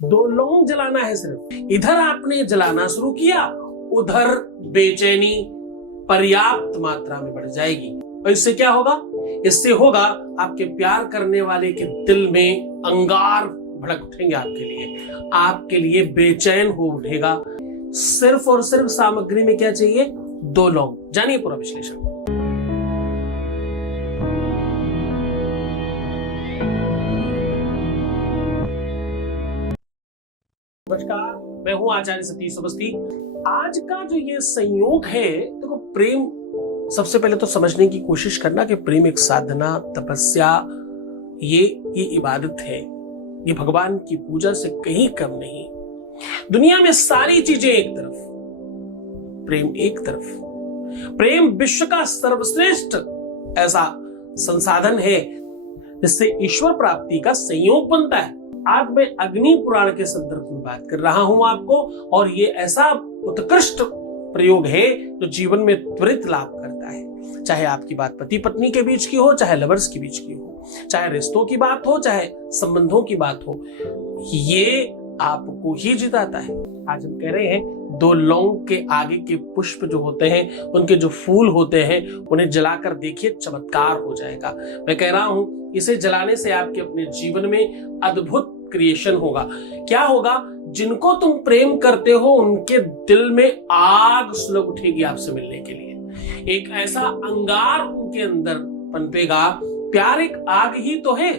2 लौंग जलाना है सिर्फ। इधर आपने जलाना शुरू किया, उधर बेचैनी पर्याप्त मात्रा में बढ़ जाएगी। और इससे क्या होगा? इससे होगा आपके प्यार करने वाले के दिल में अंगार भड़क उठेंगे, आपके लिए बेचैन हो उठेगा। सिर्फ और सिर्फ सामग्री में क्या चाहिए? 2 लौंग। जानिए पूरा विश्लेषण। नमस्कार, मैं हूं आचार्य सतीश अवस्थी। आज का जो ये संयोग है, देखो प्रेम, सबसे पहले तो समझने की कोशिश करना कि प्रेम एक साधना, तपस्या, ये इबादत है। ये भगवान की पूजा से कहीं कम नहीं। दुनिया में सारी चीजें एक तरफ, प्रेम एक तरफ। प्रेम विश्व का सर्वश्रेष्ठ ऐसा संसाधन है जिससे ईश्वर प्राप्ति का संयोग बनता है। आज मैं अग्नि पुराण के संदर्भ में बात कर रहा हूं आपको, और ये ऐसा उत्कृष्ट प्रयोग है जो जीवन में त्वरित लाभ करता है। चाहे आपकी बात पति पत्नी के बीच की हो, चाहे लवर्स के बीच की हो, चाहे रिश्तों की बात हो, चाहे संबंधों की बात हो, ये आपको ही जिताता है। आज हम कह रहे हैं 2 लौंग के आगे के पुष्प जो होते हैं, उनके जो फूल होते हैं, उन्हें जलाकर देखिए, चमत्कार हो जाएगा। मैं कह रहा हूं इसे जलाने से आपके अपने जीवन में अद्भुत क्रिएशन होगा। क्या होगा? जिनको तुम प्रेम करते हो उनके दिल में आग सुलग उठेगी आपसे मिलने के लिए। एक ऐसा अंगार उनके अंदर पनपेगा। प्यार एक आग ही तो है।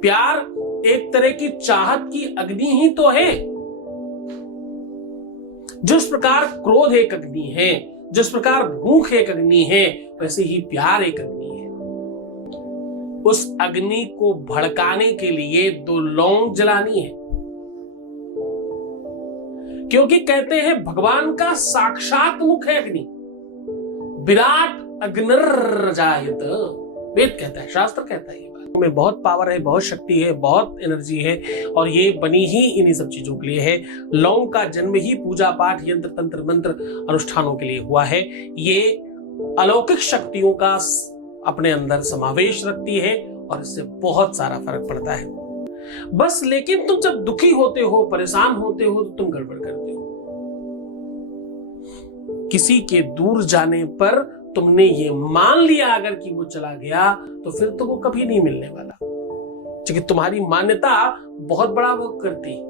प्यार एक तरह की चाहत की अग्नि ही तो है। जिस प्रकार क्रोध एक अग्नि है, जिस प्रकार भूख एक अग्नि है, वैसे ही प्यार एक अग्नि है। उस अग्नि को भड़काने के लिए 2 लौंग जलानी है, क्योंकि कहते हैं भगवान का साक्षात मुख है अग्नि। विराट अग्निर्जायत, वेद कहता है, शास्त्र कहता है। ये बात में बहुत पावर है, बहुत शक्ति है, बहुत एनर्जी है, और ये बनी ही इन्हीं सब चीजों के लिए है। लौंग का जन्म ही पूजा पाठ, यंत्र तंत्र मंत्र अनुष्ठानों के लिए हुआ है। ये अलौकिक शक्तियों का अपने अंदर समावेश रखती है, और इससे बहुत सारा फर्क पड़ता है। बस लेकिन तुम जब दुखी होते हो, परेशान होते हो, तो तुम गड़बड़ करते हो। किसी के दूर जाने पर तुमने ये मान लिया अगर कि वो चला गया, तो फिर तो वो कभी नहीं मिलने वाला, क्योंकि तुम्हारी मान्यता बहुत बड़ा वो करती है।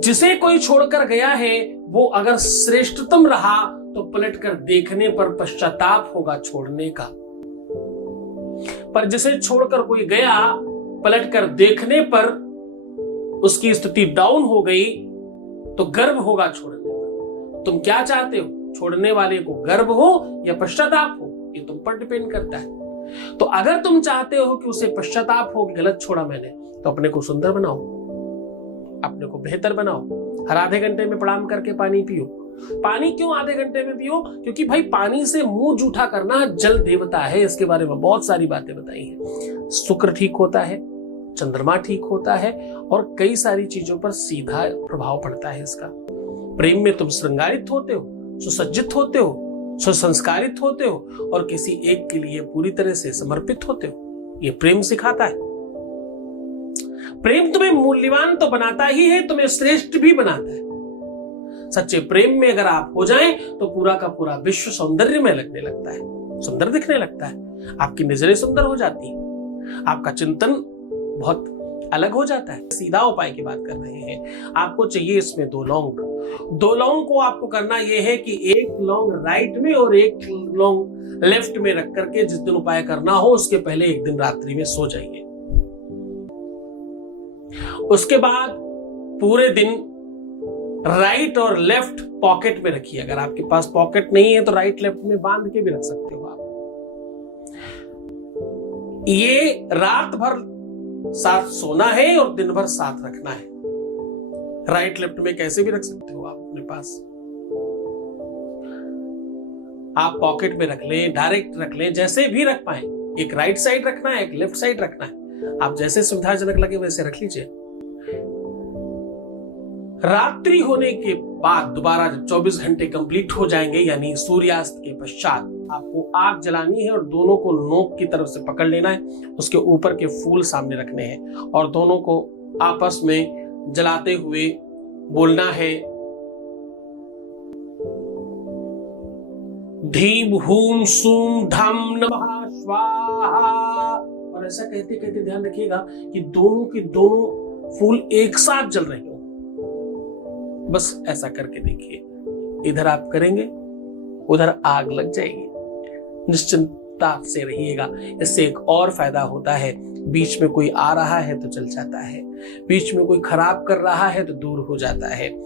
जिसे कोई छोड़कर गया है, वो अगर श्रेष्ठतम रहा तो पलटकर देखने पर पश्चाताप होगा छोड़ने का। पर जिसे छोड़कर कोई गया, पलटकर देखने पर उसकी स्थिति डाउन हो गई, तो गर्व होगा छोड़ने पर। तुम क्या चाहते हो? छोड़ने वाले को गर्व हो या पश्चाताप हो, ये तुम पर डिपेंड करता है। तो अगर तुम चाहते हो कि उसे पश्चाताप हो कि गलत छोड़ा मैंने, तो अपने को सुंदर बनाओ, अपने को बेहतर बनाओ। हर आधे घंटे में प्रणाम करके पानी पियो। पानी क्यों आधे घंटे में पियो? क्योंकि भाई पानी से मुंह जूठा करना जल देवता है, इसके बारे में बहुत सारी बातें बताई हैं। शुक्र ठीक होता है, चंद्रमा ठीक होता है, और कई सारी चीजों पर सीधा प्रभाव पड़ता है इसका। प्रेम में तुम श्रृंगारित होते हो, सुसज्जित होते हो, सुसंस्कारित होते हो, और किसी एक के लिए पूरी तरह से समर्पित होते हो। ये प्रेम सिखाता है। प्रेम तुम्हें मूल्यवान तो बनाता ही है, तुम्हें श्रेष्ठ भी बनाता है। सच्चे प्रेम में अगर आप हो जाएं, तो पूरा का पूरा विश्व सौंदर्य में लगने लगता है, सुंदर दिखने लगता है। आपकी नजरें सुंदर हो जाती हैं, आपका चिंतन बहुत अलग हो जाता है। सीधा उपाय की बात कर रहे हैं। आपको चाहिए इसमें 2 लौंग। 2 लौंग को आपको करना यह है कि 1 लौंग राइट में और 1 लौंग लेफ्ट में रख करके जिस दिन उपाय करना हो उसके पहले 1 दिन रात्रि में सो जाइए। उसके बाद पूरे दिन राइट और लेफ्ट पॉकेट में रखिए। अगर आपके पास पॉकेट नहीं है तो राइट लेफ्ट में बांध के भी रख सकते हो आप। ये रात भर साथ सोना है और दिन भर साथ रखना है। राइट लेफ्ट में कैसे भी रख सकते हो आप अपने पास। आप पॉकेट में रख लें, डायरेक्ट रख लें, जैसे भी रख पाए। एक राइट साइड रखना है, एक लेफ्ट साइड रखना है, आप जैसे सुविधाजनक लगे वैसे रख लीजिए। रात्रि होने के बाद दोबारा जब 24 घंटे कंप्लीट हो जाएंगे, यानी सूर्यास्त के पश्चात, आपको आग जलानी है और दोनों को नोक की तरफ से पकड़ लेना है। उसके ऊपर के फूल सामने रखने हैं और दोनों को आपस में जलाते हुए बोलना है, धीम हूम सूम धम नमः स्वाहा। और ऐसा कहते कहते ध्यान रखिएगा कि दोनों के दोनों फूल एक साथ जल रहे हो। बस ऐसा करके देखिए, इधर आप करेंगे उधर आग लग जाएगी। निश्चिंतता से रहिएगा। इससे एक और फायदा होता है, बीच में कोई आ रहा है तो चल जाता है, बीच में कोई खराब कर रहा है तो दूर हो जाता है।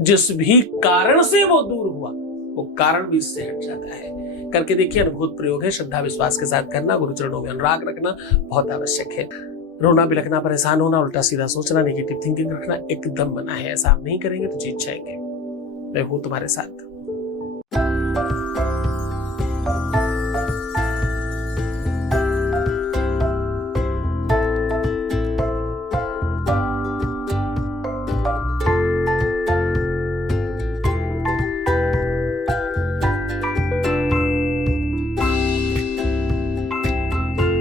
जिस भी कारण से वो दूर हुआ वो कारण भी इससे हट जाता है। करके देखिए, अद्भुत प्रयोग है। श्रद्धा विश्वास के साथ करना, गुरुचरणों में अनुराग रखना बहुत आवश्यक है। रोना बिलखना, परेशान होना, उल्टा सीधा सोचना, नेगेटिव थिंकिंग रखना एकदम मना है। ऐसा आप नहीं करेंगे तो जीत जाएंगे। मैं हूं तुम्हारे साथ।